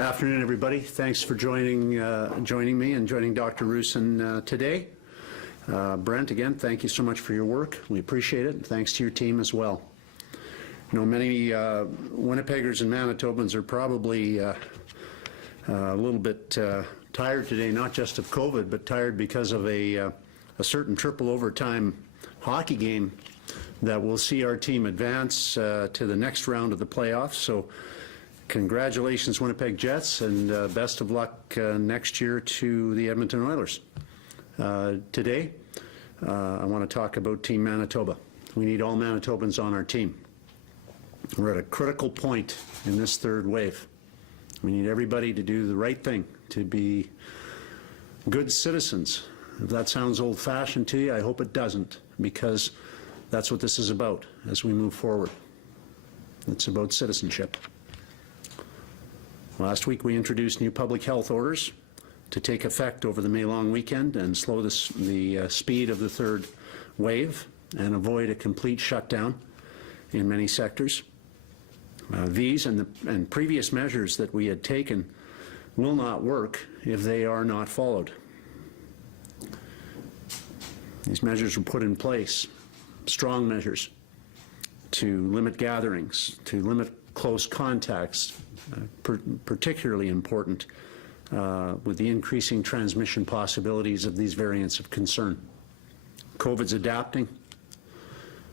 Afternoon, everybody. Thanks for joining me and joining Dr. Roussin today. Brent, again, thank you so much for your work. We appreciate it. And thanks to your team as well. You know, many Winnipeggers and Manitobans are probably a little bit tired today, not just of COVID, but tired because of a certain triple overtime hockey game that will see our team advance to the next round of the playoffs. So congratulations, Winnipeg Jets, and best of luck next year to the Edmonton Oilers. Today, I want to talk about Team Manitoba. We need all Manitobans on our team. We're at a critical point in this third wave. We need everybody to do the right thing, to be good citizens. If that sounds old-fashioned to you, I hope it doesn't, because that's what this is about as we move forward. It's about citizenship. Last week we introduced new public health orders to take effect over the May-long weekend and slow the speed of the third wave and avoid a complete shutdown in many sectors. These and previous measures that we had taken will not work if they are not followed. These measures were put in place, strong measures, to limit gatherings, to limit close contacts, particularly important with the increasing transmission possibilities of these variants of concern. COVID's adapting.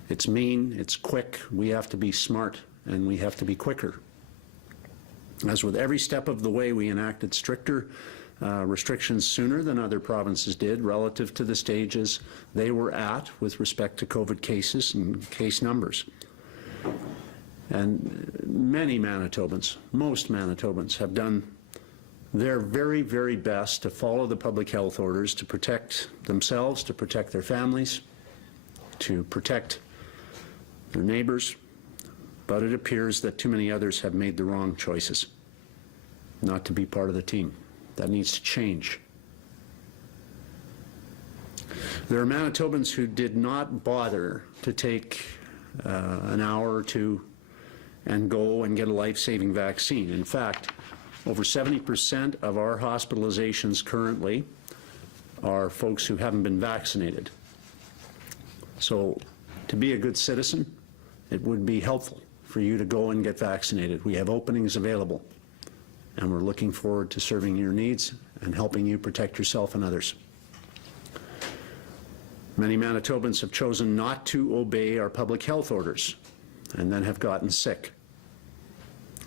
It's mean, it's quick. We have to be smart, and we have to be quicker. As with every step of the way, we enacted stricter restrictions sooner than other provinces did relative to the stages they were at with respect to COVID cases and case numbers. And many Manitobans, most Manitobans, have done their very, very best to follow the public health orders, to protect themselves, to protect their families, to protect their neighbors. But it appears that too many others have made the wrong choices not to be part of the team. That needs to change. There are Manitobans who did not bother to take an hour or two and go and get a life-saving vaccine. In fact, over 70% of our hospitalizations currently are folks who haven't been vaccinated. So to be a good citizen, it would be helpful for you to go and get vaccinated. We have openings available, and we're looking forward to serving your needs and helping you protect yourself and others. Many Manitobans have chosen not to obey our public health orders and then have gotten sick.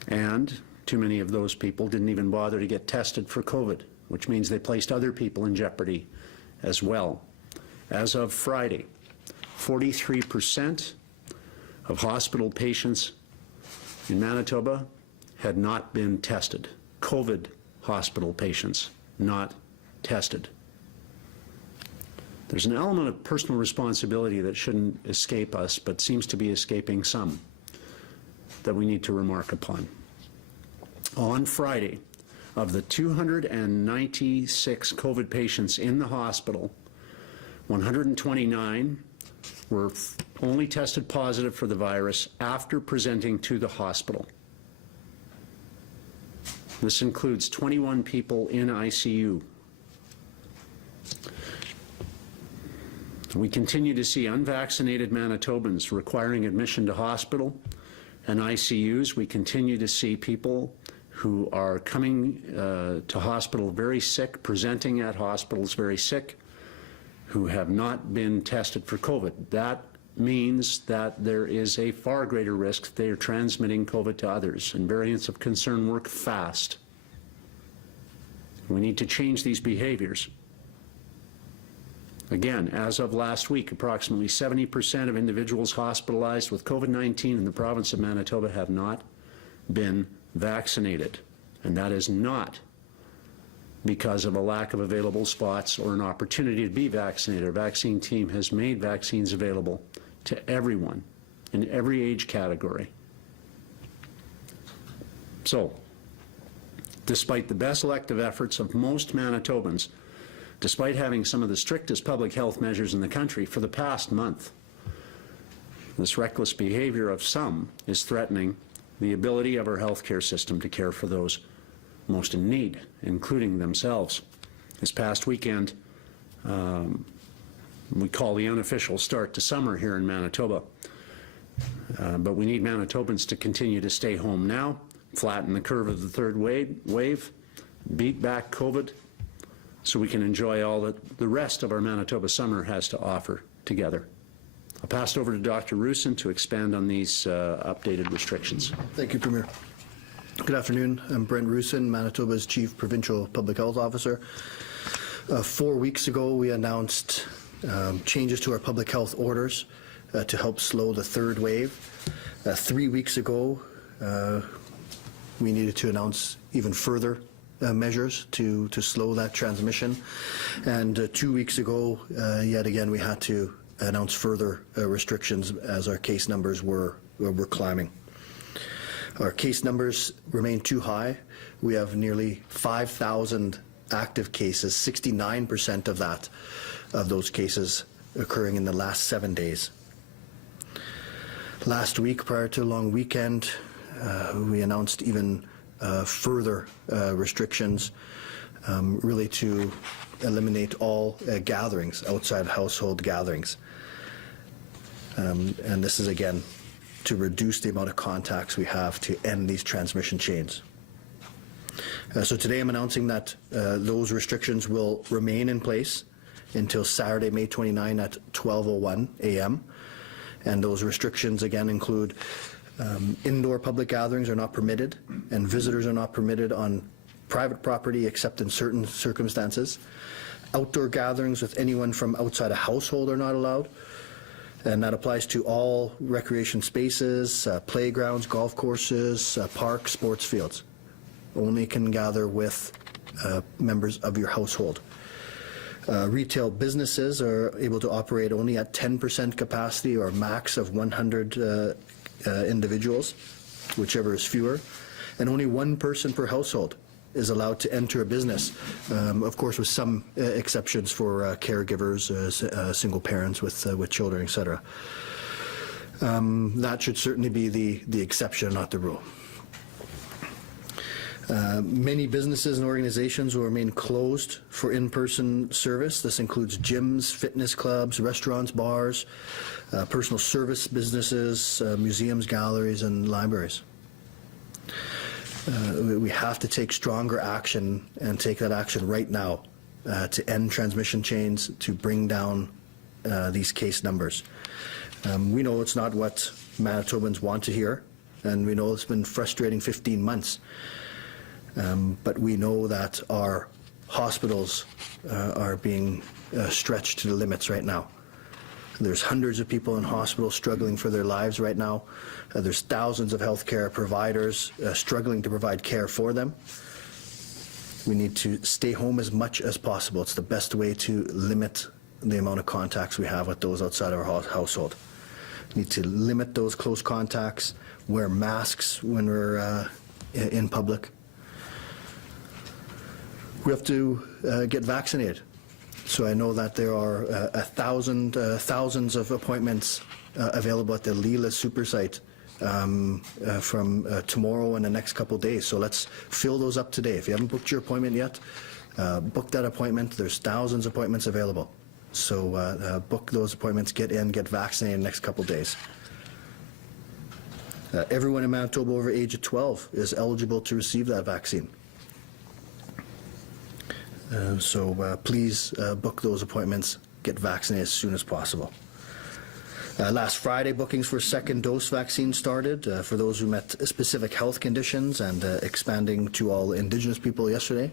And too many of those people didn't even bother to get tested for COVID, which means they placed other people in jeopardy as well. As of Friday, 43% of hospital patients in Manitoba had not been tested. COVID hospital patients not tested. There's an element of personal responsibility that shouldn't escape us, but seems to be escaping some, that we need to remark upon. On Friday, of the 296 COVID patients in the hospital, 129 were only tested positive for the virus after presenting to the hospital. This includes 21 people in ICU. We continue to see unvaccinated Manitobans requiring admission to hospital and ICUs. We continue to see people who are coming to hospital very sick, presenting at hospitals very sick, who have not been tested for COVID. That means that there is a far greater risk that they are transmitting COVID to others, and variants of concern work fast. We need to change these behaviors. Again, as of last week, approximately 70% of individuals hospitalized with COVID-19 in the province of Manitoba have not been vaccinated, and that is not because of a lack of available spots or an opportunity to be vaccinated. Our vaccine team has made vaccines available to everyone in every age category. So, despite the best elective efforts of most Manitobans, despite having some of the strictest public health measures in the country for the past month, this reckless behavior of some is threatening the ability of our healthcare system to care for those most in need, including themselves. This past weekend, we call the unofficial start to summer here in Manitoba. But we need Manitobans to continue to stay home now, flatten the curve of the third wave, beat back COVID, so we can enjoy all that the rest of our Manitoba summer has to offer together. I'll pass it over to Dr. Roussin to expand on these updated restrictions. Thank you, Premier. Good afternoon. I'm Brent Roussin, Manitoba's Chief Provincial Public Health Officer. 4 weeks ago, we announced changes to our public health orders to help slow the third wave. 3 weeks ago, we needed to announce even further measures to slow that transmission. And 2 weeks ago, yet again, we had to announce further restrictions as our case numbers were climbing. Our case numbers remain too high. We have nearly 5,000 active cases, 69% of those cases occurring in the last 7 days. Last week, prior to a long weekend, we announced even further restrictions, really to eliminate all gatherings, outside household gatherings. And this is, again, to reduce the amount of contacts we have to end these transmission chains. So today I'm announcing that those restrictions will remain in place until Saturday, May 29 at 12:01 a.m. And those restrictions again include indoor public gatherings are not permitted, and visitors are not permitted on private property except in certain circumstances. Outdoor gatherings with anyone from outside a household are not allowed. And that applies to all recreation spaces, playgrounds, golf courses, parks, sports fields. Only can gather with members of your household. Retail businesses are able to operate only at 10% capacity or a max of 100 individuals, whichever is fewer, and only one person per household is allowed to enter a business, of course with some exceptions for caregivers, single parents with children, etc. That should certainly be the exception, not the rule. Many businesses and organizations will remain closed for in-person service. This includes gyms, fitness clubs, restaurants, bars, personal service businesses, museums, galleries, and libraries. We have to take stronger action and take that action right now to end transmission chains, to bring down these case numbers. We know it's not what Manitobans want to hear, and we know it's been frustrating 15 months. But we know that our hospitals are being stretched to the limits right now. There's hundreds of people in hospitals struggling for their lives right now. There's thousands of healthcare providers struggling to provide care for them. We need to stay home as much as possible. It's the best way to limit the amount of contacts we have with those outside our household. We need to limit those close contacts, wear masks when we're in public. We have to get vaccinated. So I know that there are thousands of appointments available at the Leela Super Site from tomorrow and the next couple of days. So let's fill those up today. If you haven't booked your appointment yet, book that appointment. There's thousands of appointments available. So book those appointments, get in, get vaccinated in the next couple of days. Everyone in Manitoba over age of 12 is eligible to receive that vaccine. So please book those appointments, get vaccinated as soon as possible. Last Friday, bookings for second dose vaccine started for those who met specific health conditions, and expanding to all Indigenous people yesterday.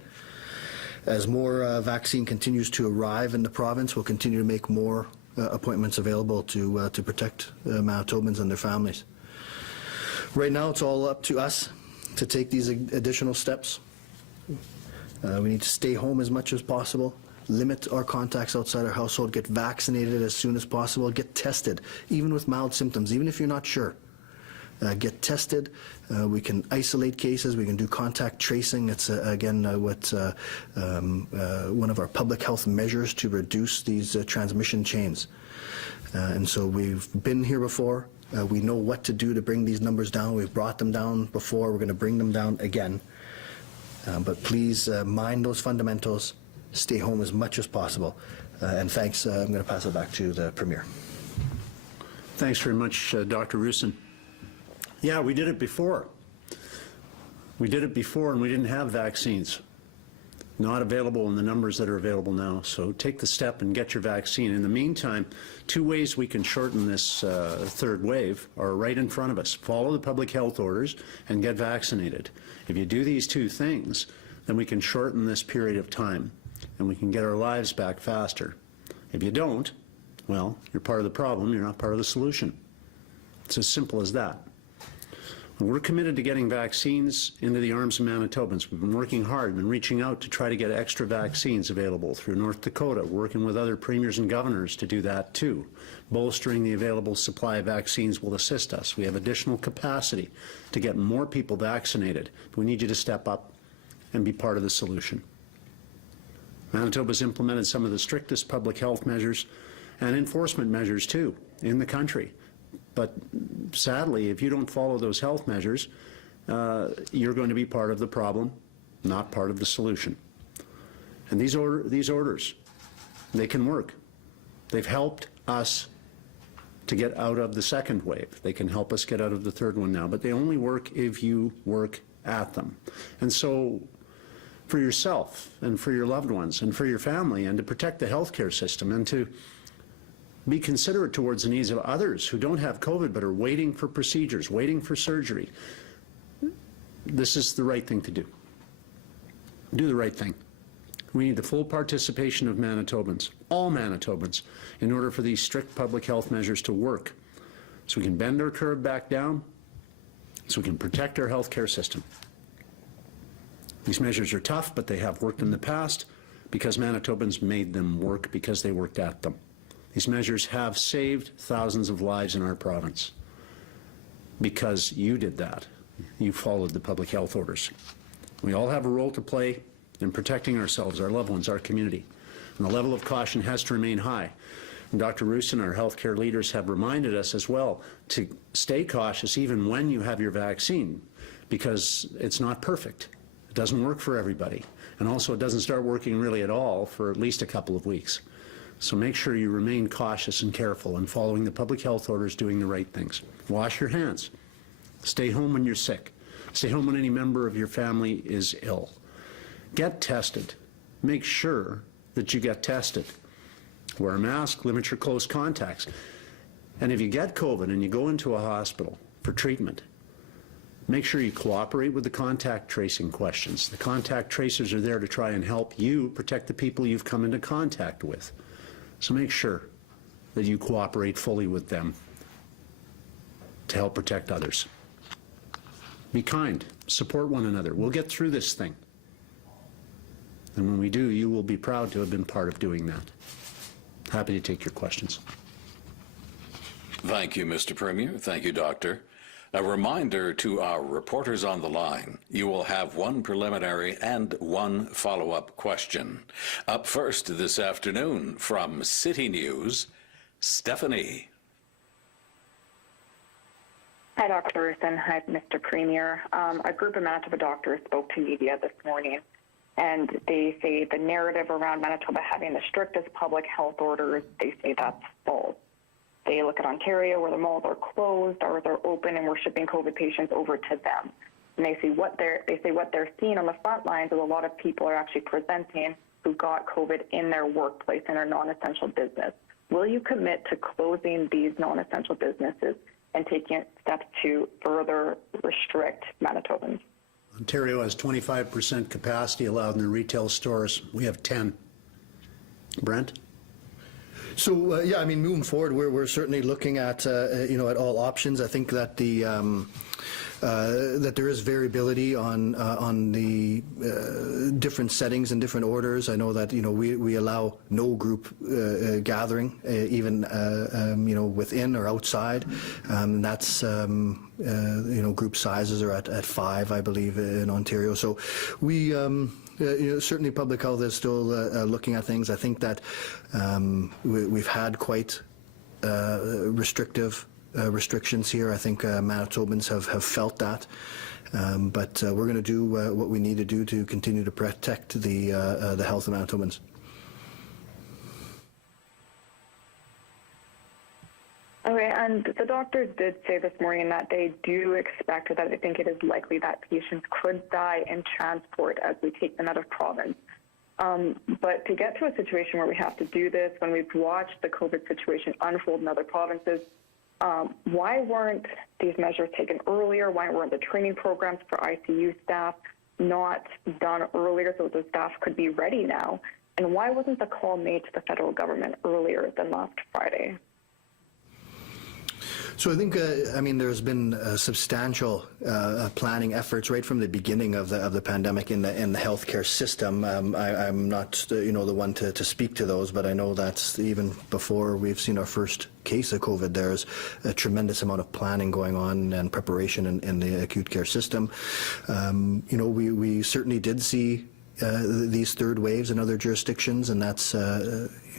As more vaccine continues to arrive in the province, we'll continue to make more appointments available to protect Manitobans and their families. Right now, it's all up to us to take these additional steps. We need to stay home as much as possible, limit our contacts outside our household, get vaccinated as soon as possible, get tested, even with mild symptoms, even if you're not sure. Get tested. We can isolate cases. We can do contact tracing. It's, again, one of our public health measures to reduce these transmission chains. And so we've been here before. We know what to do to bring these numbers down. We've brought them down before. We're going to bring them down again. But please mind those fundamentals, stay home as much as possible. And thanks. I'm going to pass it back to the Premier. Thanks very much, Dr. Roussin. Yeah, we did it before. We did it before and we didn't have vaccines. Not available in the numbers that are available now. So take the step and get your vaccine. In the meantime, two ways we can shorten this third wave are right in front of us. Follow the public health orders and get vaccinated. If you do these two things, then we can shorten this period of time and we can get our lives back faster. If you don't, well, you're part of the problem, you're not part of the solution. It's as simple as that. We're committed to getting vaccines into the arms of Manitobans. We've been working hard and reaching out to try to get extra vaccines available through North Dakota, working with other premiers and governors to do that too. Bolstering the available supply of vaccines will assist us. We have additional capacity to get more people vaccinated. But we need you to step up and be part of the solution. Manitoba's implemented some of the strictest public health measures and enforcement measures too in the country. But sadly, if you don't follow those health measures, you're going to be part of the problem, not part of the solution. And these orders, they can work. They've helped us to get out of the second wave. They can help us get out of the third one now, but they only work if you work at them. And so for yourself and for your loved ones and for your family and to protect the healthcare system and to be considerate towards the needs of others who don't have COVID but are waiting for procedures, waiting for surgery. This is the right thing to do. Do the right thing. We need the full participation of Manitobans, all Manitobans, in order for these strict public health measures to work. So we can bend our curve back down, so we can protect our healthcare system. These measures are tough, but they have worked in the past because Manitobans made them work because they worked at them. These measures have saved thousands of lives in our province because you did that. You followed the public health orders. We all have a role to play in protecting ourselves, our loved ones, our community. And the level of caution has to remain high. And Dr. Roussin, our healthcare leaders, have reminded us as well to stay cautious even when you have your vaccine, because it's not perfect. It doesn't work for everybody. And also it doesn't start working really at all for at least a couple of weeks. So make sure you remain cautious and careful and following the public health orders, doing the right things. Wash your hands. Stay home when you're sick. Stay home when any member of your family is ill. Get tested. Make sure that you get tested. Wear a mask, limit your close contacts. And if you get COVID and you go into a hospital for treatment, make sure you cooperate with the contact tracing questions. The contact tracers are there to try and help you protect the people you've come into contact with. So make sure that you cooperate fully with them to help protect others. Be kind, support one another. We'll get through this thing. And when we do, you will be proud to have been part of doing that. Happy to take your questions. Thank you, Mr. Premier. Thank you, Doctor. A reminder to our reporters on the line, you will have one preliminary and one follow-up question. Up first this afternoon from City News, Stephanie. Hi, Dr. Roussin. Hi, Mr. Premier. A group of Manitoba doctors spoke to media this morning, and they say the narrative around Manitoba having the strictest public health orders, they say that's false. They look at Ontario where the malls are closed or they're open and we're shipping COVID patients over to them. And they say what they're seeing on the front lines is a lot of people are actually presenting who got COVID in their workplace in their non-essential business. Will you commit to closing these non-essential businesses and taking steps to further restrict Manitobans? Ontario has 25% capacity allowed in the retail stores. We have 10. Brent? So yeah, I mean, moving forward, we're certainly looking at at all options. I think that that there is variability on the different settings and different orders. I know that we allow no group gathering, even within or outside. That's group sizes are at 5, I believe, in Ontario. So we. Certainly public health is still looking at things. I think that we've had quite restrictive restrictions here. I think Manitobans have felt that. But we're going to do what we need to do to continue to protect the health of Manitobans. Okay, and the doctors did say this morning that they do expect, or that they think it is likely that patients could die in transport as we take them out of province. But to get to a situation where we have to do this, when we've watched the COVID situation unfold in other provinces, why weren't these measures taken earlier? Why weren't the training programs for ICU staff not done earlier so the staff could be ready now? And why wasn't the call made to the federal government earlier than last Friday? So I think, there's been substantial planning efforts right from the beginning of the pandemic in the healthcare system. I'm not, the one to speak to those, but I know that even before we've seen our first case of COVID, there's a tremendous amount of planning going on and preparation in the acute care system. We certainly did see these third waves in other jurisdictions, and that's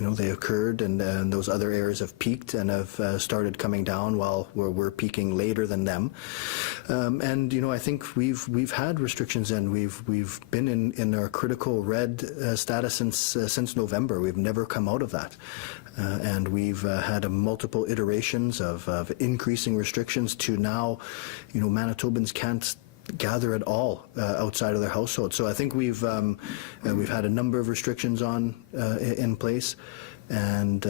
they occurred, and those other areas have peaked and have started coming down while we're peaking later than them. I think we've had restrictions, and we've been in our critical red status since November. We've never come out of that. And we've had multiple iterations of increasing restrictions to now, Manitobans can't gather at all outside of their household. So I think we've had a number of restrictions in place, and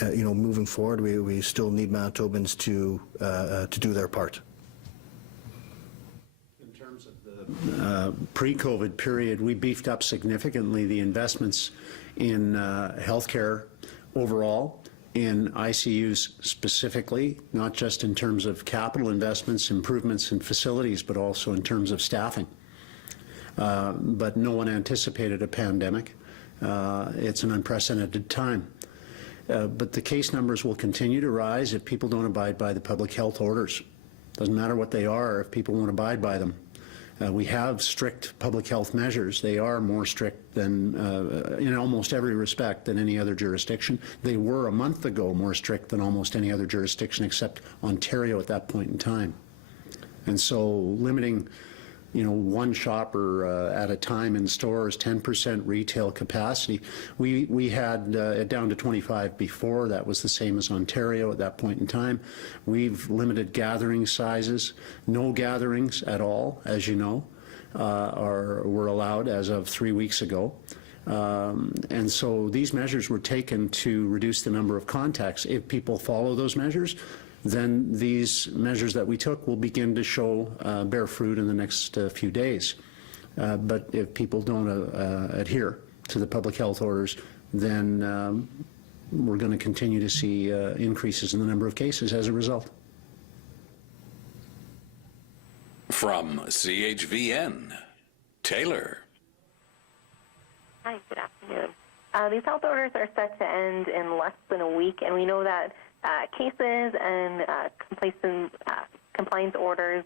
moving forward, we still need Manitobans to do their part. In terms of the pre-COVID period, we beefed up significantly the investments in healthcare overall, in ICUs specifically, not just in terms of capital investments, improvements in facilities, but also in terms of staffing. But no one anticipated a pandemic. It's an unprecedented time. But the case numbers will continue to rise if people don't abide by the public health orders. Doesn't matter what they are if people won't abide by them. We have strict public health measures. They are more strict than, in almost every respect, than any other jurisdiction. They were a month ago more strict than almost any other jurisdiction except Ontario at that point in time. And so limiting, one shopper at a time in stores, 10% retail capacity. We had it down to 25 before. That was the same as Ontario at that point in time. We've limited gathering sizes. No gatherings at all, as you know, were allowed as of 3 weeks ago. And so these measures were taken to reduce the number of contacts. If people follow those measures, then these measures that we took will begin to bear fruit in the next few days. But if people don't adhere to the public health orders, then we're going to continue to see increases in the number of cases as a result. From CHVN, Taylor. Hi, good afternoon. These health orders are set to end in less than a week, and we know that cases and compliance orders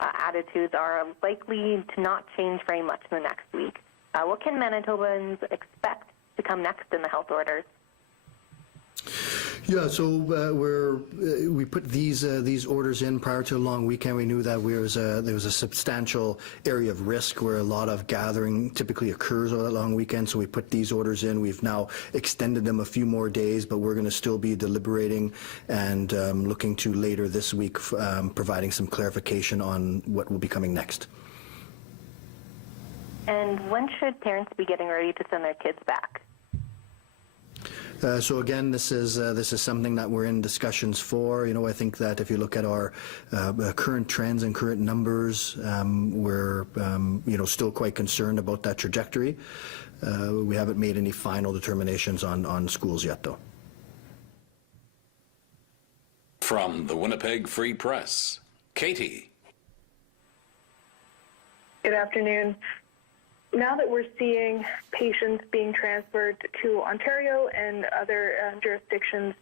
attitudes are likely to not change very much in the next week. What can Manitobans expect to come next in the health orders? Yeah, so we put these orders in prior to a long weekend. We knew that there was a substantial area of risk where a lot of gathering typically occurs over that long weekend. So we put these orders in. We've now extended them a few more days, but we're going to still be deliberating and looking to later this week providing some clarification on what will be coming next. And when should parents be getting ready to send their kids back? So again, this is something that we're in discussions for. I think that if you look at our current trends and current numbers, we're still quite concerned about that trajectory. We haven't made any final determinations on schools yet, though. From the Winnipeg Free Press, Katie. Good afternoon. Now that we're seeing patients being transferred to Ontario and other jurisdictions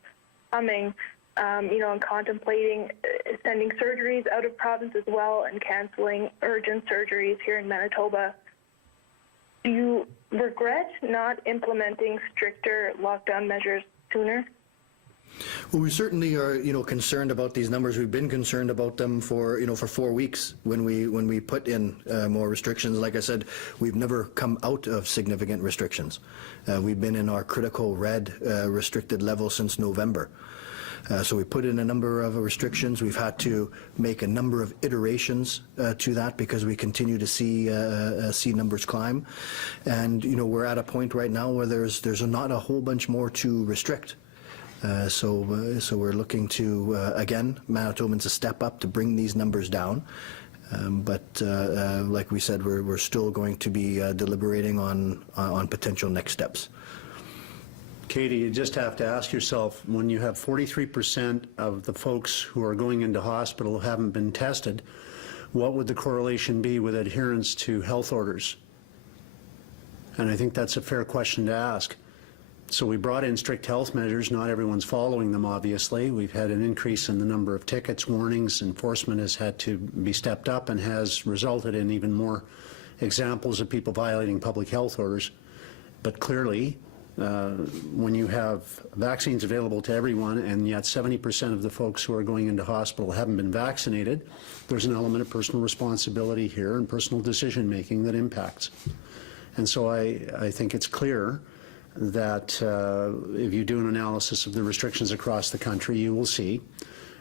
coming, and contemplating sending surgeries out of province as well and canceling urgent surgeries here in Manitoba, do you regret not implementing stricter lockdown measures sooner? Well, we certainly are, concerned about these numbers. We've been concerned about them for 4 weeks when we put in more restrictions. Like I said, we've never come out of significant restrictions. We've been in our critical red restricted level since November. So we put in a number of restrictions. We've had to make a number of iterations to that because we continue to see numbers climb, and we're at a point right now where there's not a whole bunch more to restrict. So we're looking to again, Manitobans a step up to bring these numbers down. But like we said, we're still going to be deliberating on potential next steps. Katie, you just have to ask yourself, when you have 43% of the folks who are going into hospital who haven't been tested, what would the correlation be with adherence to health orders? And I think that's a fair question to ask. So we brought in strict health measures. Not everyone's following them, obviously. We've had an increase in the number of tickets, warnings. Enforcement has had to be stepped up and has resulted in even more examples of people violating public health orders. But clearly, when you have vaccines available to everyone and yet 70% of the folks who are going into hospital haven't been vaccinated, there's an element of personal responsibility here and personal decision making that impacts. And so I think it's clear that if you do an analysis of the restrictions across the country, you will see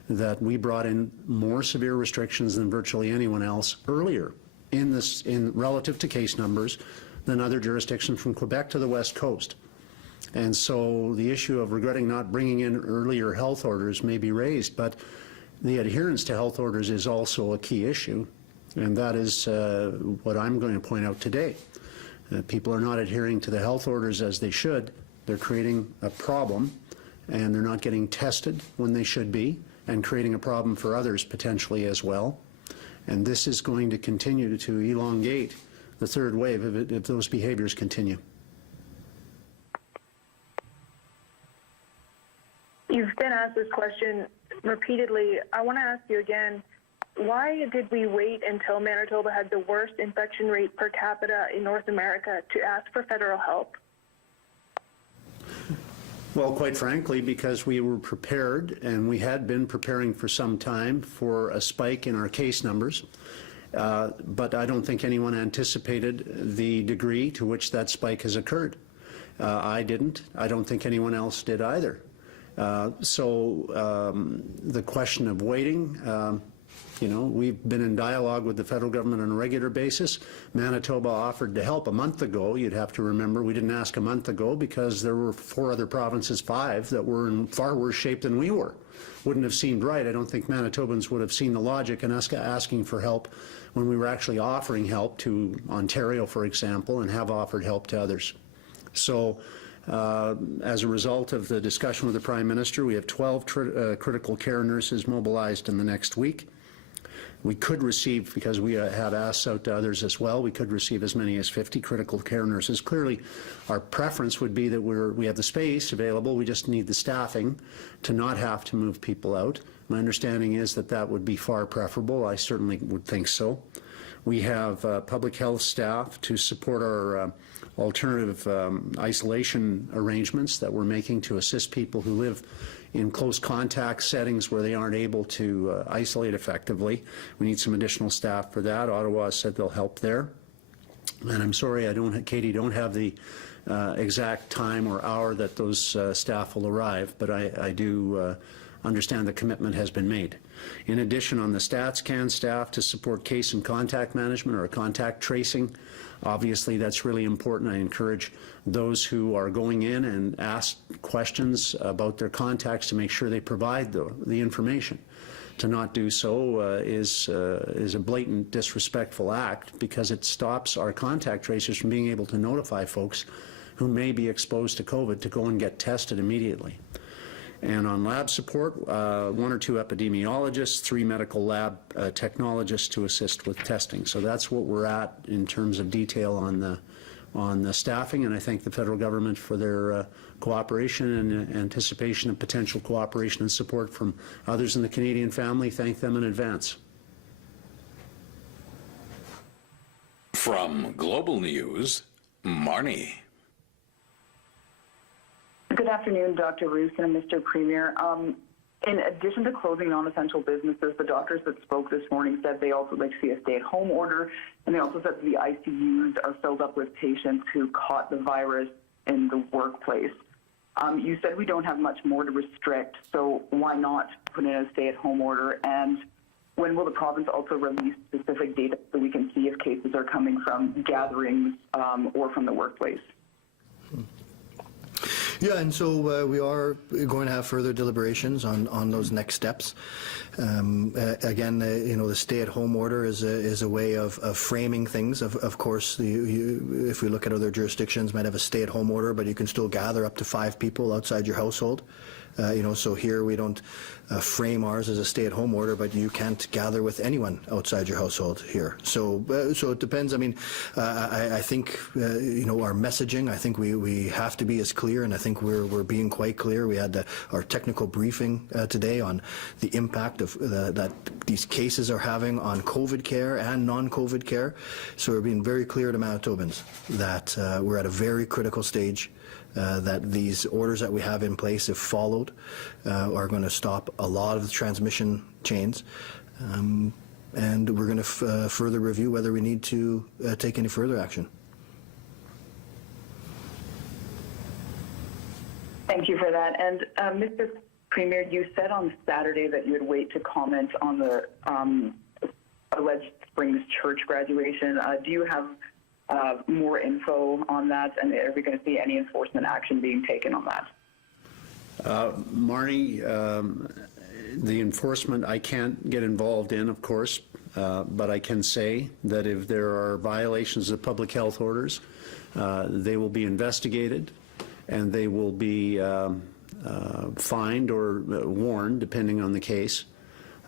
that we brought in more severe restrictions than virtually anyone else earlier in relative to case numbers than other jurisdictions from Quebec to the West Coast. And so the issue of regretting not bringing in earlier health orders may be raised, but the adherence to health orders is also a key issue, and that is what I'm going to point out today. People are not adhering to the health orders as they should. They're creating a problem, and they're not getting tested when they should be, and creating a problem for others potentially as well. And this is going to continue to elongate the third wave if those behaviors continue. You've been asked this question repeatedly. I want to ask you again, why did we wait until Manitoba had the worst infection rate per capita in North America to ask for federal help? Well, quite frankly, because we were prepared, and we had been preparing for some time for a spike in our case numbers. But I don't think anyone anticipated the degree to which that spike has occurred. I didn't. I don't think anyone else did either. So the question of waiting, we've been in dialogue with the federal government on a regular basis. Manitoba offered to help a month ago. You'd have to remember we didn't ask a month ago because there were 4 other provinces, 5, that were in far worse shape than we were. Wouldn't have seemed right. I don't think Manitobans would have seen the logic in us asking for help when we were actually offering help to Ontario, for example, and have offered help to others. So as a result of the discussion with the Prime Minister, we have 12 critical care nurses mobilized in the next week. We could receive, because we have asked out to others as well, we could receive as many as 50 critical care nurses. Clearly, our preference would be that we have the space available, we just need the staffing to not have to move people out. My understanding is that that would be far preferable. I certainly would think so. We have public health staff to support our alternative isolation arrangements that we're making to assist people who live in close contact settings where they aren't able to isolate effectively. We need some additional staff for that. Ottawa said they'll help there. And I'm sorry, Katie, don't have the exact time or hour that those staff will arrive, but I do understand the commitment has been made. In addition, on the StatsCan staff to support case and contact management or contact tracing, obviously that's really important. I encourage those who are going in and ask questions about their contacts to make sure they provide the information. To not do so is a blatant disrespectful act, because it stops our contact tracers from being able to notify folks who may be exposed to COVID to go and get tested immediately. And on lab support, 1 or 2 epidemiologists, 3 medical lab technologists to assist with testing. So that's what we're at in terms of detail on the staffing, and I thank the federal government for their cooperation and anticipation of potential cooperation and support from others in the Canadian family. Thank them in advance. From Global News, Marnie. Good afternoon, Dr. Roussin and Mr. Premier. In addition to closing non-essential businesses, the doctors that spoke this morning said they also like to see a stay-at-home order, and they also said that the ICUs are filled up with patients who caught the virus in the workplace. You said we don't have much more to restrict, so why not put in a stay-at-home order? And when will the province also release specific data so we can see if cases are coming from gatherings or from the workplace? Yeah, and so we are going to have further deliberations on those next steps. Again, the stay-at-home order is a way of framing things. Of course, if we look at other jurisdictions, might have a stay-at-home order, but you can still gather up to 5 people outside your household. So here we don't frame ours as a stay-at-home order, but you can't gather with anyone outside your household here. So it depends. I mean, I think our messaging. I think we have to be as clear, and I think we're being quite clear. We had our technical briefing today on the impact of that these cases are having on COVID care and non-COVID care. So we're being very clear to Manitobans that we're at a very critical stage. That these orders that we have in place, if followed, are going to stop a lot of the transmission chains, and we're going to further review whether we need to take any further action. Thank you for that. And Mr. Premier, you said on Saturday that you would wait to comment on the alleged Springs Church graduation. Do you have more info on that, and are we going to see any enforcement action being taken on that? Marnie, the enforcement I can't get involved in, of course, but I can say that if there are violations of public health orders, they will be investigated and they will be fined or warned, depending on the case.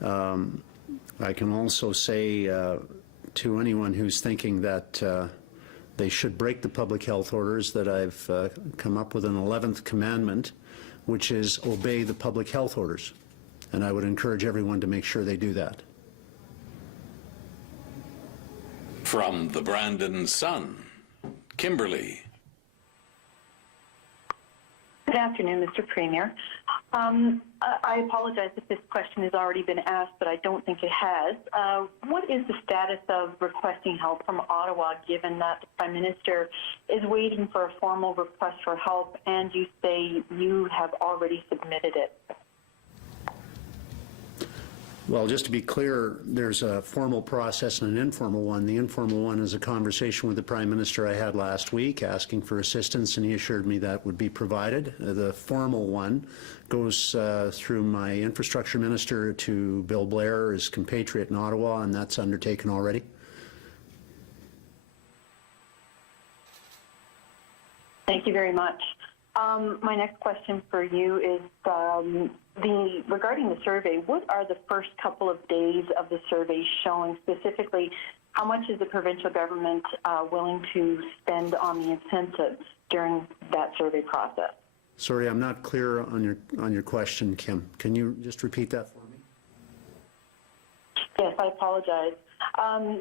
I can also say to anyone who's thinking that they should break the public health orders that I've come up with an 11th commandment, which is obey the public health orders. And I would encourage everyone to make sure they do that. From the Brandon Sun, Kimberly. Good afternoon, Mr. Premier. I apologize if this question has already been asked, but I don't think it has. What is the status of requesting help from Ottawa, given that the Prime Minister is waiting for a formal request for help, and you say you have already submitted it? Well, just to be clear, there's a formal process and an informal one. The informal one is a conversation with the Prime Minister I had last week asking for assistance, and he assured me that would be provided. The formal one goes through my infrastructure minister to Bill Blair, his compatriot in Ottawa, and that's undertaken already. Thank you very much. My next question for you is regarding the survey. What are the first couple of days of the survey showing? Specifically, how much is the provincial government willing to spend on the incentives during that survey process? Sorry, I'm not clear on your question, Kim. Can you just repeat that for me? Yes, I apologize.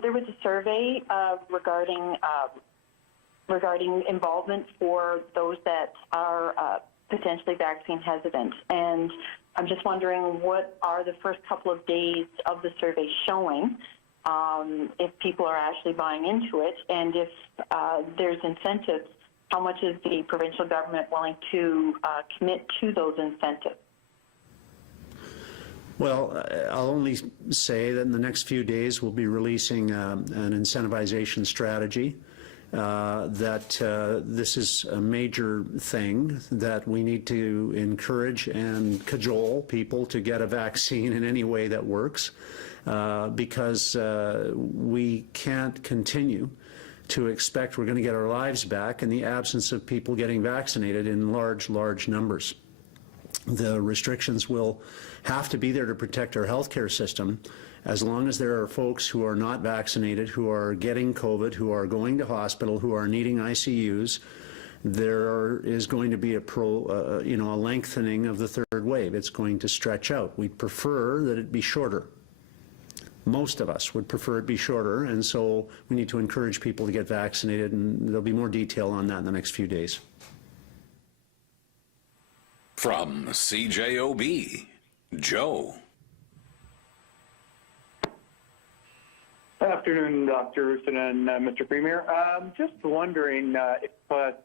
There was a survey regarding involvement for those that are potentially vaccine hesitant. And I'm just wondering, what are the first couple of days of the survey showing, if people are actually buying into it, and if there's incentives, how much is the provincial government willing to commit to those incentives? Well, I'll only say that in the next few days we'll be releasing an incentivization strategy. This is a major thing that we need to encourage and cajole people to get a vaccine in any way that works, because we can't continue to expect we're going to get our lives back in the absence of people getting vaccinated in large numbers. The restrictions will have to be there to protect our healthcare system. As long as there are folks who are not vaccinated, who are getting COVID, who are going to hospital, who are needing ICUs, there is going to be a lengthening of the third wave. It's going to stretch out. We'd prefer that it be shorter. Most of us would prefer it be shorter, and so we need to encourage people to get vaccinated, and there'll be more detail on that in the next few days. From CJOB, Joe. Good afternoon, Dr. Roussin and Mr. Premier. Just wondering if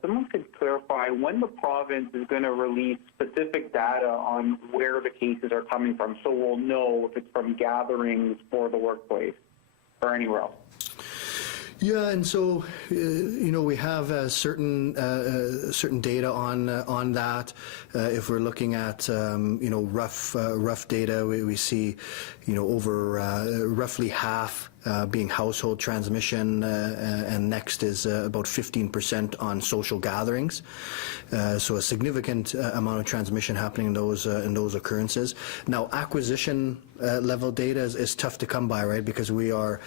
someone could clarify when the province is going to release specific data on where the cases are coming from, so we'll know if it's from gatherings or the workplace or anywhere else. Yeah, and so we have certain data on that. If we're looking at rough data, we see over roughly half being household transmission, and next is about 15% on social gatherings. So a significant amount of transmission happening in those occurrences. Now, acquisition level data is tough to come by, right? Because we're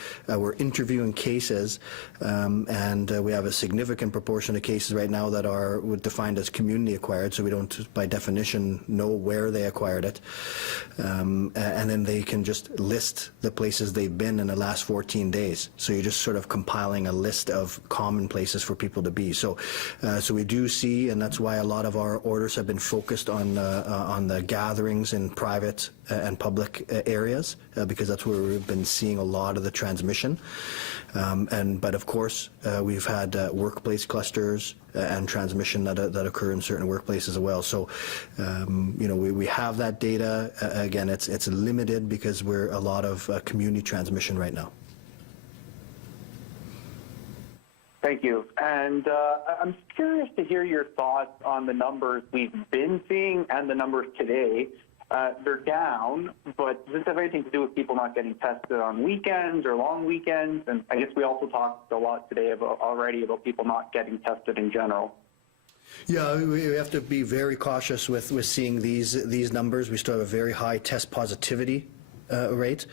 interviewing cases, and we have a significant proportion of cases right now that are defined as community acquired, so we don't, by definition, know where they acquired it. And then they can just list the places they've been in the last 14 days. So you're just sort of compiling a list of common places for people to be. So we do see, and that's why a lot of our orders have been focused on the gatherings in private and public areas, because that's where we've been seeing a lot of the transmission. But of course, we've had workplace clusters and transmission that occur in certain workplaces as well. So, we have that data. Again, it's limited because we're a lot of community transmission right now. Thank you. And I'm curious to hear your thoughts on the numbers we've been seeing and the numbers today. They're down, but does this have anything to do with people not getting tested on weekends or long weekends? And I guess we also talked a lot today already about people not getting tested in general. Yeah, we have to be very cautious with seeing these numbers. We still have a very high test positivity rate,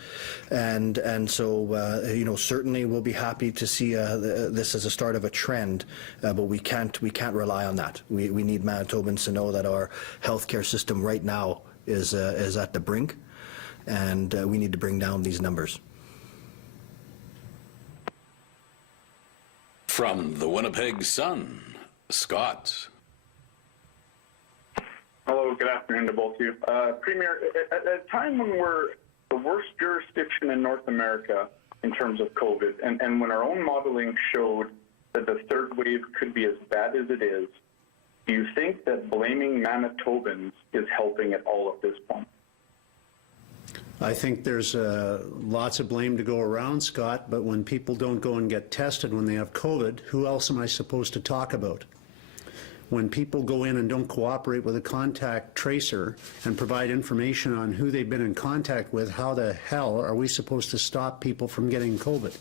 and so certainly we'll be happy to see this as a start of a trend, but we can't rely on that. We need Manitobans to know that our healthcare system right now is at the brink, and we need to bring down these numbers. From the Winnipeg Sun, Scott. Hello, good afternoon to both of you. Premier, at a time when we're the worst jurisdiction in North America in terms of COVID, and when our own modeling showed that the third wave could be as bad as it is, do you think that blaming Manitobans is helping at all at this point? I think there's lots of blame to go around, Scott, but when people don't go and get tested when they have COVID, who else am I supposed to talk about? When people go in and don't cooperate with a contact tracer and provide information on who they've been in contact with, how the hell are we supposed to stop people from getting COVID?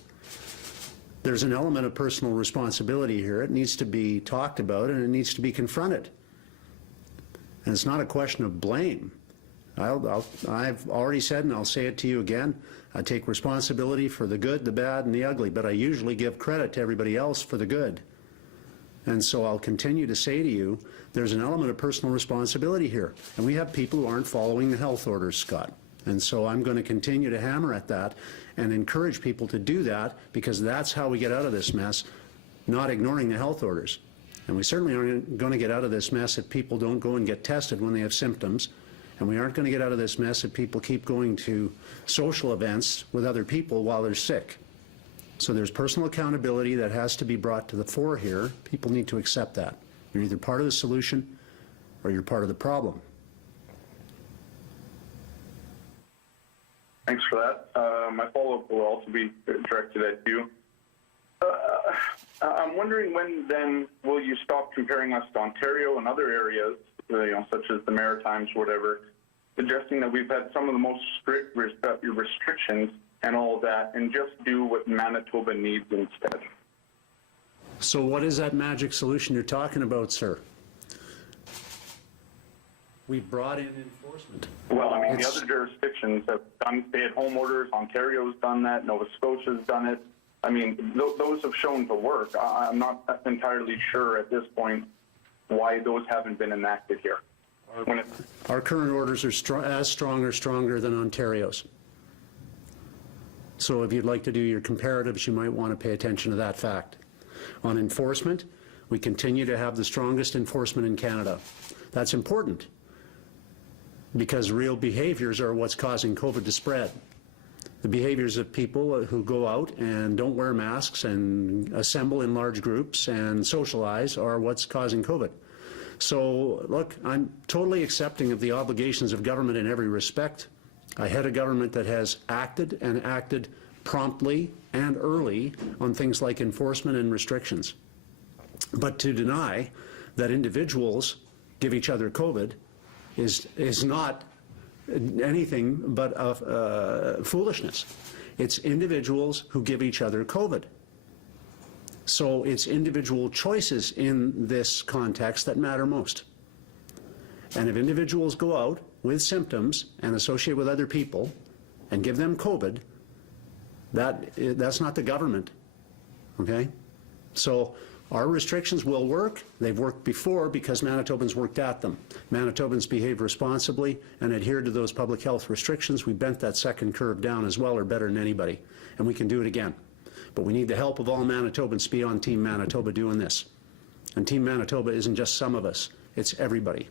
There's an element of personal responsibility here. It needs to be talked about and it needs to be confronted. And it's not a question of blame. I've already said, and I'll say it to you again, I take responsibility for the good, the bad, and the ugly, but I usually give credit to everybody else for the good. And so I'll continue to say to you, there's an element of personal responsibility here. And we have people who aren't following the health orders, Scott. And so I'm going to continue to hammer at that and encourage people to do that, because that's how we get out of this mess, not ignoring the health orders. And we certainly aren't going to get out of this mess if people don't go and get tested when they have symptoms. And we aren't going to get out of this mess if people keep going to social events with other people while they're sick. So there's personal accountability that has to be brought to the fore here. People need to accept that. You're either part of the solution or you're part of the problem. Thanks for that. My follow-up will also be directed at you. I'm wondering when then will you stop comparing us to Ontario and other areas, such as the Maritimes, whatever, suggesting that we've had some of the most strict restrictions and all that, and just do what Manitoba needs instead. So what is that magic solution you're talking about, sir? We brought in enforcement. Well, I mean, the other jurisdictions have done stay-at-home orders. Ontario's done that. Nova Scotia's done it. I mean, those have shown to work. I'm not entirely sure at this point why those haven't been enacted here. Our current orders are as strong or stronger than Ontario's. So if you'd like to do your comparatives, you might want to pay attention to that fact. On enforcement, we continue to have the strongest enforcement in Canada. That's important because real behaviors are what's causing COVID to spread. The behaviors of people who go out and don't wear masks and assemble in large groups and socialize are what's causing COVID. So, look, I'm totally accepting of the obligations of government in every respect. I head a government that has acted and acted promptly and early on things like enforcement and restrictions. But to deny that individuals give each other COVID is not anything but foolishness. It's individuals who give each other COVID. So it's individual choices in this context that matter most. And if individuals go out with symptoms and associate with other people and give them COVID, that's not the government, okay? So our restrictions will work. They've worked before because Manitobans worked at them. Manitobans behaved responsibly and adhered to those public health restrictions. We bent that second curve down as well, or better than anybody, and we can do it again. But we need the help of all Manitobans to be on Team Manitoba doing this. And Team Manitoba isn't just some of us, it's everybody.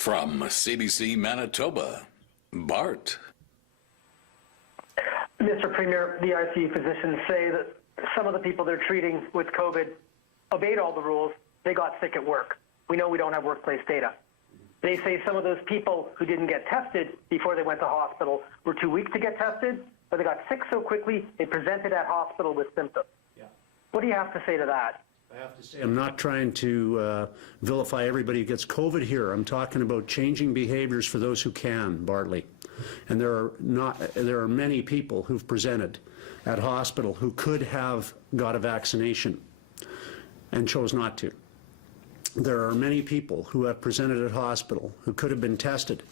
From CBC Manitoba, Bart. Mr. Premier, the ICU physicians say that some of the people they're treating with COVID obeyed all the rules. They got sick at work. We know we don't have workplace data. They say some of those people who didn't get tested before they went to hospital were too weak to get tested, but they got sick so quickly they presented at hospital with symptoms. Yeah. What do you have to say to that? I have to say, I'm not trying to vilify everybody who gets COVID here. I'm talking about changing behaviors for those who can, Bartley. And there are many people who've presented at hospital who could have got a vaccination and chose not to. There are many people who have presented at hospital who could have been tested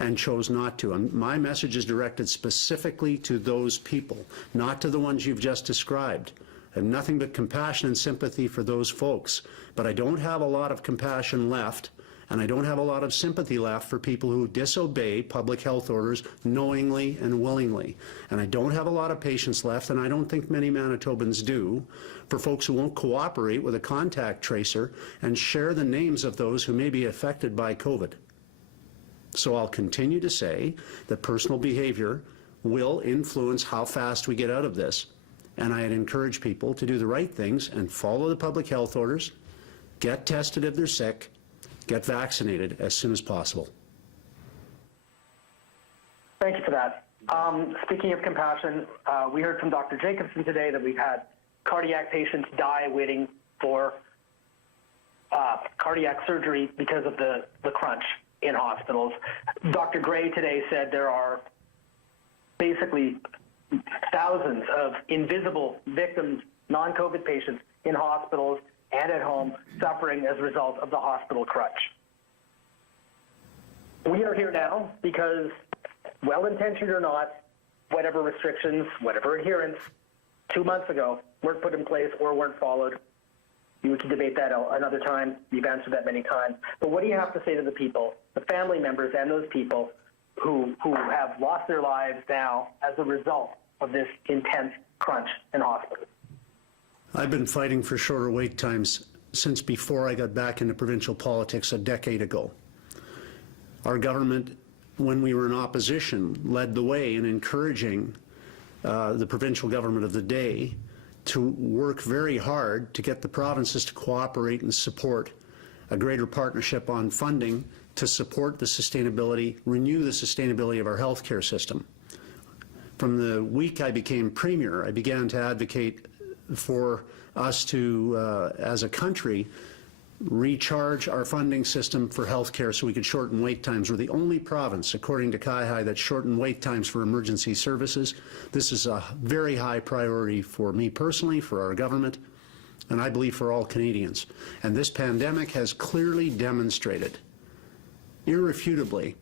and chose not to. And my message is directed specifically to those people, not to the ones you've just described. I have nothing but compassion and sympathy for those folks, but I don't have a lot of compassion left, and I don't have a lot of sympathy left for people who disobey public health orders knowingly and willingly. And I don't have a lot of patience left, and I don't think many Manitobans do, for folks who won't cooperate with a contact tracer and share the names of those who may be affected by COVID. So I'll continue to say that personal behavior will influence how fast we get out of this. And I'd encourage people to do the right things and follow the public health orders, get tested if they're sick, get vaccinated as soon as possible. Thank you for that. Speaking of compassion, we heard from Dr. Jacobson today that we've had cardiac patients die waiting for cardiac surgery because of the crunch in hospitals. Dr. Gray today said there are basically thousands of invisible victims, non-COVID patients in hospitals and at home suffering as a result of the hospital crutch. We are here now because, well-intentioned or not, whatever restrictions, whatever adherence 2 months ago weren't put in place or weren't followed. We can debate that another time. You've answered that many times. But what do you have to say to the people, the family members and those people who have lost their lives now as a result of this intense crunch in hospitals? I've been fighting for shorter wait times since before I got back into provincial politics a decade ago. Our government, when we were in opposition, led the way in encouraging the provincial government of the day to work very hard to get the provinces to cooperate and support a greater partnership on funding to support the sustainability, renew the sustainability of our healthcare system. From the week I became Premier, I began to advocate for us to, as a country, recharge our funding system for healthcare so we could shorten wait times. We're the only province, according to CIHI, that shortened wait times for emergency services. This is a very high priority for me personally, for our government, and I believe for all Canadians. And this pandemic has clearly demonstrated, irrefutably,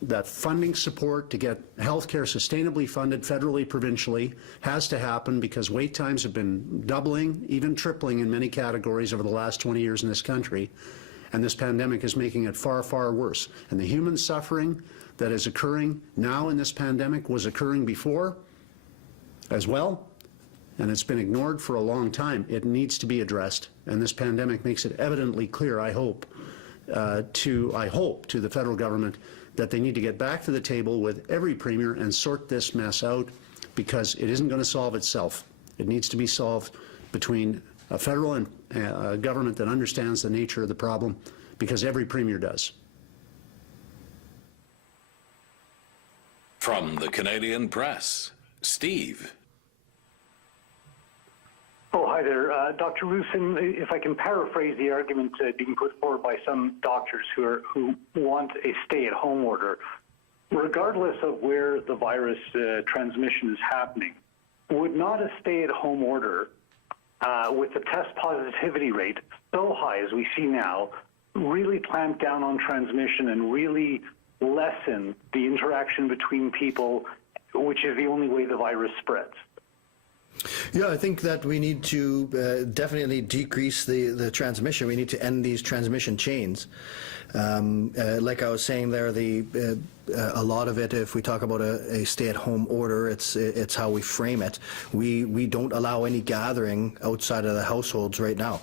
that funding support to get healthcare sustainably funded federally, provincially, has to happen because wait times have been doubling, even tripling in many categories over the last 20 years in this country, and this pandemic is making it far, far worse. And the human suffering that is occurring now in this pandemic was occurring before as well, and it's been ignored for a long time. It needs to be addressed, and this pandemic makes it evidently clear, I hope, I hope, to the federal government that they need to get back to the table with every premier and sort this mess out, because it isn't going to solve itself. It needs to be solved between a federal and government that understands the nature of the problem, because every premier does. From the Canadian Press, Steve. Oh, hi there. Dr. Roussin, if I can paraphrase the argument being put forward by some doctors who want a stay-at-home order, regardless of where the virus transmission is happening, would not a stay-at-home order with the test positivity rate so high as we see now really clamp down on transmission and really lessen the interaction between people, which is the only way the virus spreads? Yeah, I think that we need to definitely decrease the transmission. We need to end these transmission chains. Like I was saying there, a lot of it, if we talk about a stay-at-home order, it's how we frame it. We don't allow any gathering outside of the households right now.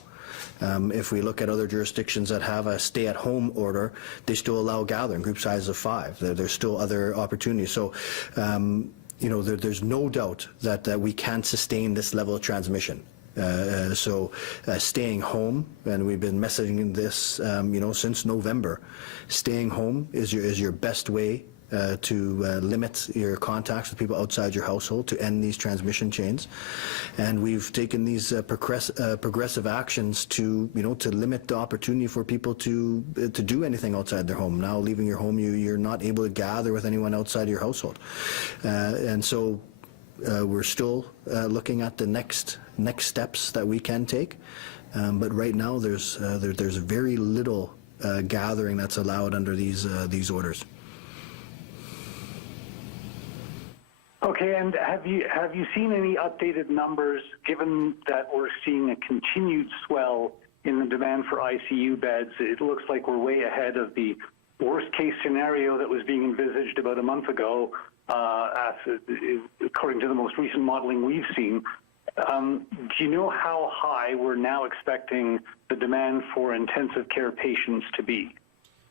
If we look at other jurisdictions that have a stay-at-home order, they still allow gathering, group sizes of 5. There's still other opportunities. So, you know, there's no doubt that we can sustain this level of transmission. So staying home, and we've been messaging this, you know, since November, staying home is your best way to limit your contacts with people outside your household, to end these transmission chains. And we've taken these progressive actions to, you know, to limit the opportunity for people to do anything outside their home. Now, leaving your home, you're not able to gather with anyone outside your household. And so we're still looking at the next steps that we can take. But right now, there's very little gathering that's allowed under these orders. Okay, and have you seen any updated numbers, given that we're seeing a continued swell in the demand for ICU beds? It looks like we're way ahead of the worst-case scenario that was being envisaged about a month ago, according to the most recent modeling we've seen. Do you know how high we're now expecting the demand for intensive care patients to be?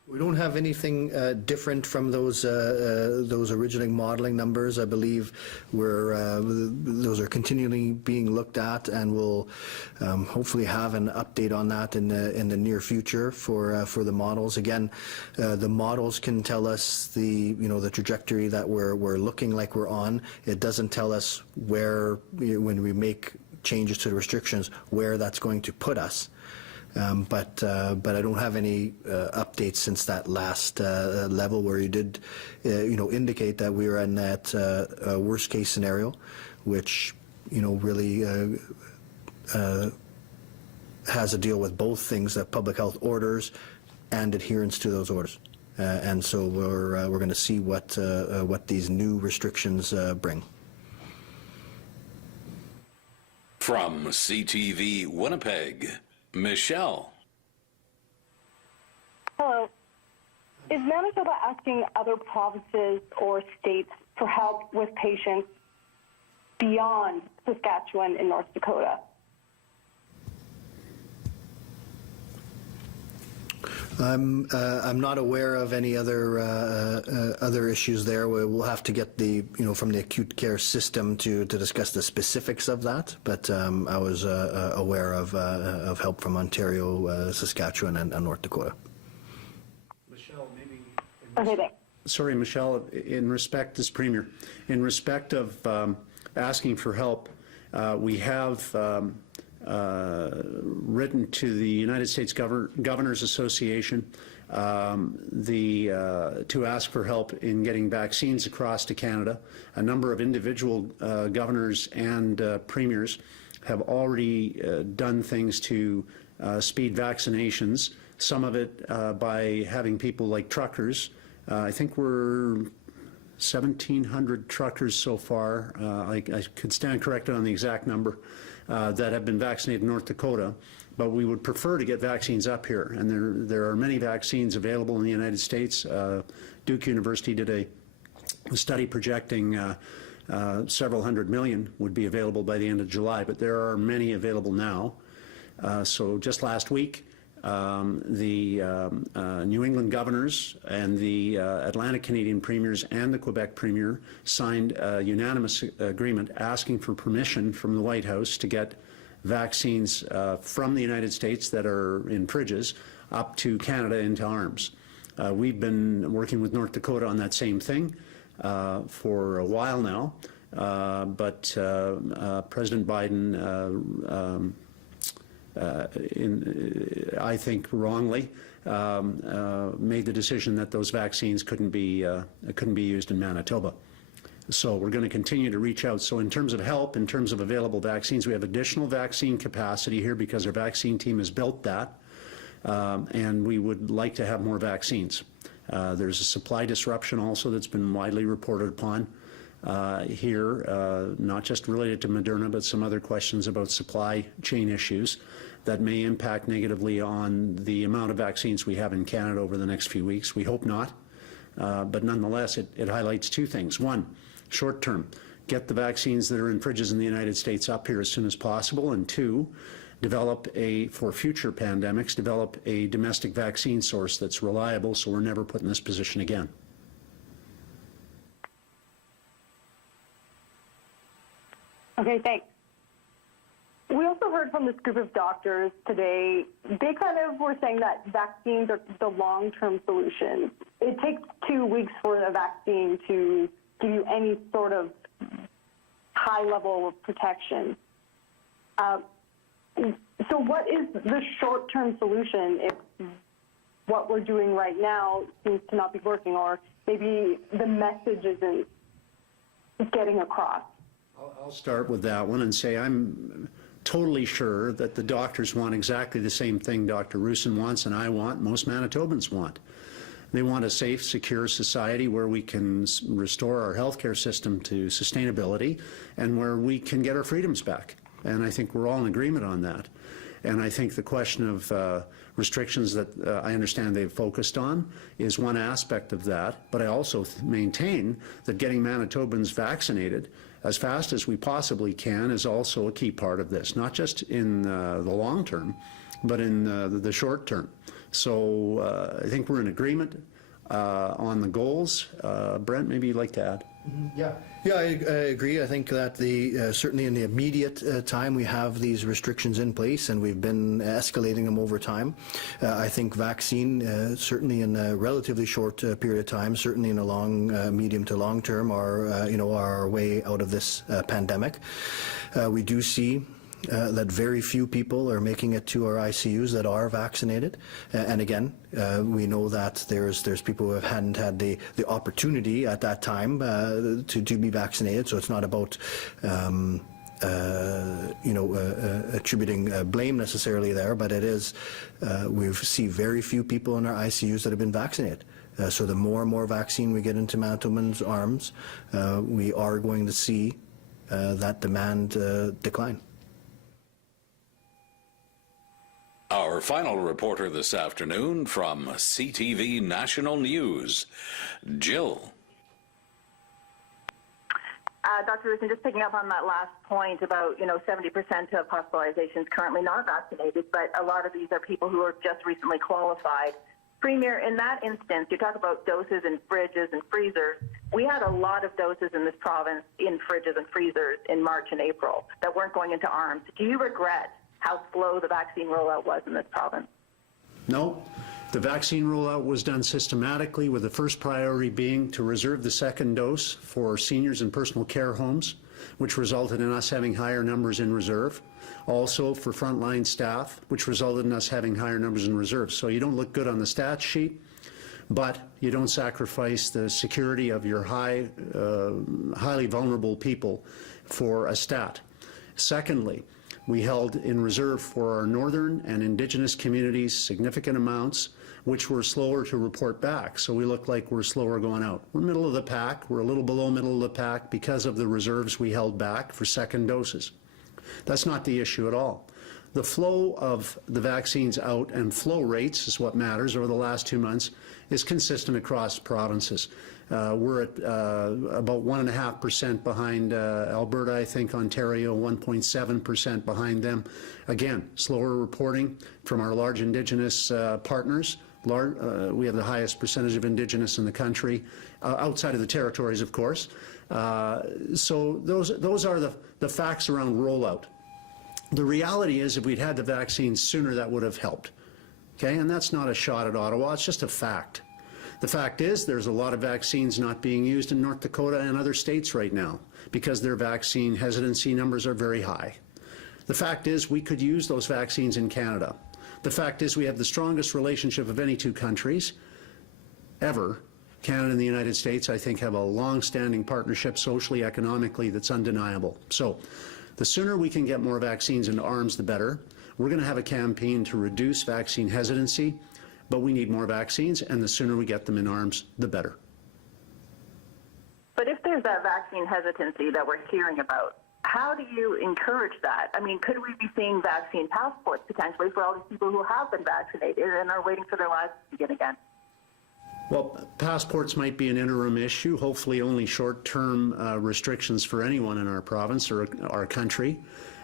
We don't have anything different from those original modeling numbers. I believe those are continually being looked at, and we'll hopefully have an update on that in the near future for the models. Again, the models can tell us the trajectory that we're looking like we're on. It doesn't tell us where, when we make changes to the restrictions, where that's going to put us. But I don't have any updates since that last level where you did, indicate that we were in that worst case scenario, which, really has to deal with both things, that public health orders and adherence to those orders. And so we're going to see what these new restrictions bring. From CTV Winnipeg, Michelle. Hello. Is Manitoba asking other provinces or states for help with patients beyond Saskatchewan and North Dakota? I'm not aware of any other issues there. We'll have to get from the acute care system to discuss the specifics of that. But I was aware of help from Ontario, Saskatchewan, and North Dakota. Michelle, maybe. Okay, thanks. Sorry, Michelle. In respect, as Premier, in respect of asking for help, we have. Written to the United States Governors Association to ask for help in getting vaccines across to Canada. A number of individual governors and premiers have already done things to speed vaccinations, some of it by having people like truckers. I think we're 1,700 truckers so far. I could stand corrected on the exact number. That have been vaccinated in North Dakota, but we would prefer to get vaccines up here. And there are many vaccines available in the United States. Duke University did a study projecting several hundred million would be available by the end of July, but there are many available now. So just last week, the New England governors and the Atlantic Canadian premiers and the Quebec premier signed a unanimous agreement asking for permission from the White House to get vaccines from the United States that are in fridges up to Canada into arms. We've been working with North Dakota on that same thing for a while now, but President Biden, I think wrongly, made the decision that those vaccines couldn't be used in Manitoba. So we're going to continue to reach out. So in terms of help, in terms of available vaccines, we have additional vaccine capacity here because our vaccine team has built that, and we would like to have more vaccines. There's a supply disruption also that's been widely reported upon here, not just related to Moderna, but some other questions about supply chain issues that may impact negatively on the amount of vaccines we have in Canada over the next few weeks. We hope not, but nonetheless, it highlights two things. One, short term, get the vaccines that are in fridges in the United States up here as soon as possible, and two, develop for future pandemics, develop a domestic vaccine source that's reliable so we're never put in this position again. Okay, thanks. We also heard from this group of doctors today, they kind of were saying that vaccines are the long-term solution. It takes 2 weeks for a vaccine to give you any sort of high level of protection. So what is the short-term solution if what we're doing right now seems to not be working, or maybe the message isn't getting across? I'll start with that one and say I'm totally sure that the doctors want exactly the same thing Dr. Roussin wants and I want, most Manitobans want. They want a safe, secure society where we can restore our healthcare system to sustainability and where we can get our freedoms back. And I think we're all in agreement on that. And I think the question of restrictions that I understand they've focused on is one aspect of that. But I also maintain that getting Manitobans vaccinated as fast as we possibly can is also a key part of this, not just in the long term, but in the short term. So I think we're in agreement on the goals. Brent, maybe you'd like to add? Yeah, I agree. I think that certainly in the immediate time we have these restrictions in place, and we've been escalating them over time. I think vaccine, certainly in a relatively short period of time, certainly in a long, medium to long term, are our way out of this pandemic. We do see that very few people are making it to our ICUs that are vaccinated, and again, we know that there's people who hadn't had the opportunity at that time to be vaccinated. So it's not about attributing blame necessarily there, but it is we see very few people in our ICUs that have been vaccinated. So the more and more vaccine we get into Manitobans' arms, we are going to see that demand decline. Our final reporter this afternoon from CTV National News, Jill. Dr. Roussin, just picking up on that last point about, 70% of hospitalizations currently not vaccinated, but a lot of these are people who are just recently qualified. Premier, in that instance, you talk about doses in fridges and freezers. We had a lot of doses in this province in fridges and freezers in March and April that weren't going into arms. Do you regret how slow the vaccine rollout was in this province? No. The vaccine rollout was done systematically, with the first priority being to reserve the second dose for seniors in personal care homes, which resulted in us having higher numbers in reserve. Also for frontline staff, which resulted in us having higher numbers in reserve. So you don't look good on the stats sheet, but you don't sacrifice the security of your highly vulnerable people for a stat. Secondly, we held in reserve for our northern and Indigenous communities significant amounts, which were slower to report back. So we look like we're slower going out. We're middle of the pack. We're a little below middle of the pack because of the reserves we held back for second doses. That's not the issue at all. the flow of the vaccines out, and flow rates is what matters over the last 2 months, is consistent across provinces. We're at about 1.5% behind Alberta, I think Ontario 1.7% behind them. Again, slower reporting from our large Indigenous partners. We have the highest percentage of Indigenous in the country, outside of the territories, of course. So those are the facts around rollout. The reality is, if we'd had the vaccines sooner, that would have helped. Okay, and that's not a shot at Ottawa, it's just a fact. The fact is, there's a lot of vaccines not being used in North Dakota and other states right now because their vaccine hesitancy numbers are very high. The fact is, we could use those vaccines in Canada. The fact is, we have the strongest relationship of any two countries ever. Canada and the United States, I think, have a long-standing partnership socially, economically, that's undeniable. So the sooner we can get more vaccines into arms, the better. We're going to have a campaign to reduce vaccine hesitancy, but we need more vaccines, and the sooner we get them in arms, the better. But if there's that vaccine hesitancy that we're hearing about, how do you encourage that? I mean, could we be seeing vaccine passports potentially for all these people who have been vaccinated and are waiting for their lives to begin again? Well, passports might be an interim issue, hopefully only short-term restrictions for anyone in our province or our country.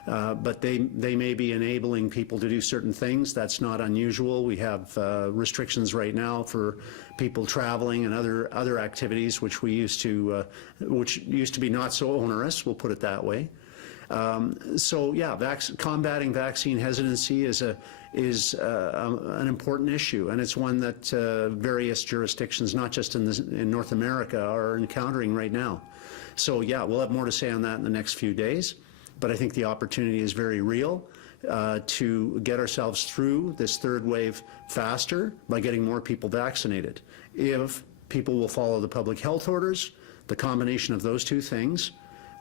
But they may be enabling people to do certain things. That's not unusual. We have restrictions right now for people traveling and other activities which used to be not so onerous. We'll put it that way. So yeah, combating vaccine hesitancy is an important issue, and it's one that various jurisdictions, not just in North America, are encountering right now. So yeah, we'll have more to say on that in the next few days. But I think the opportunity is very real to get ourselves through this third wave faster by getting more people vaccinated. If people will follow the public health orders, the combination of those two things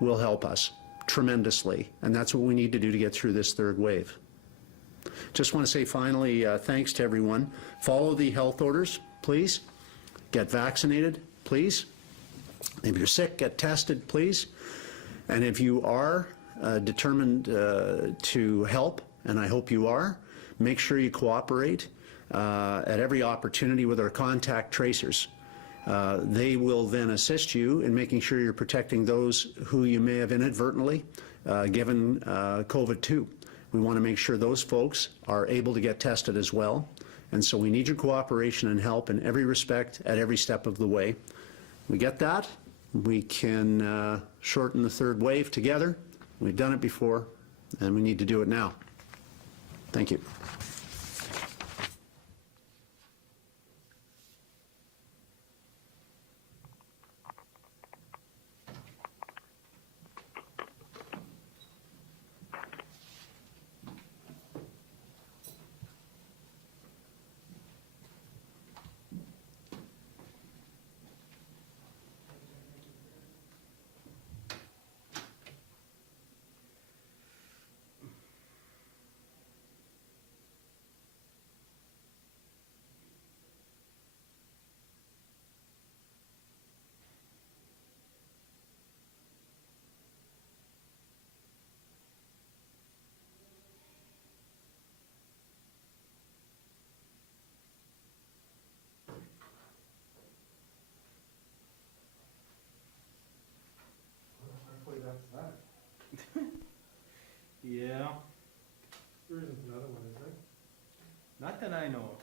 will help us tremendously. And that's what we need to do to get through this third wave. Just want to say finally, thanks to everyone. Follow the health orders, please. Get vaccinated, please. If you're sick, get tested, please. And if you are determined to help, and I hope you are, make sure you cooperate at every opportunity with our contact tracers. They will then assist you in making sure you're protecting those who you may have inadvertently given COVID to. We want to make sure those folks are able to get tested as well. And so we need your cooperation and help in every respect at every step of the way. We get that, we can shorten the third wave together. We've done it before, and we need to do it now. Thank you. Yeah. There isn't another one, is there? Not that I know of.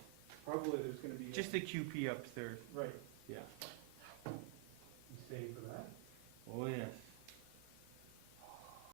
Probably there's gonna be. Just the QP upstairs. Right. Yeah. You staying for that? Oh, yes.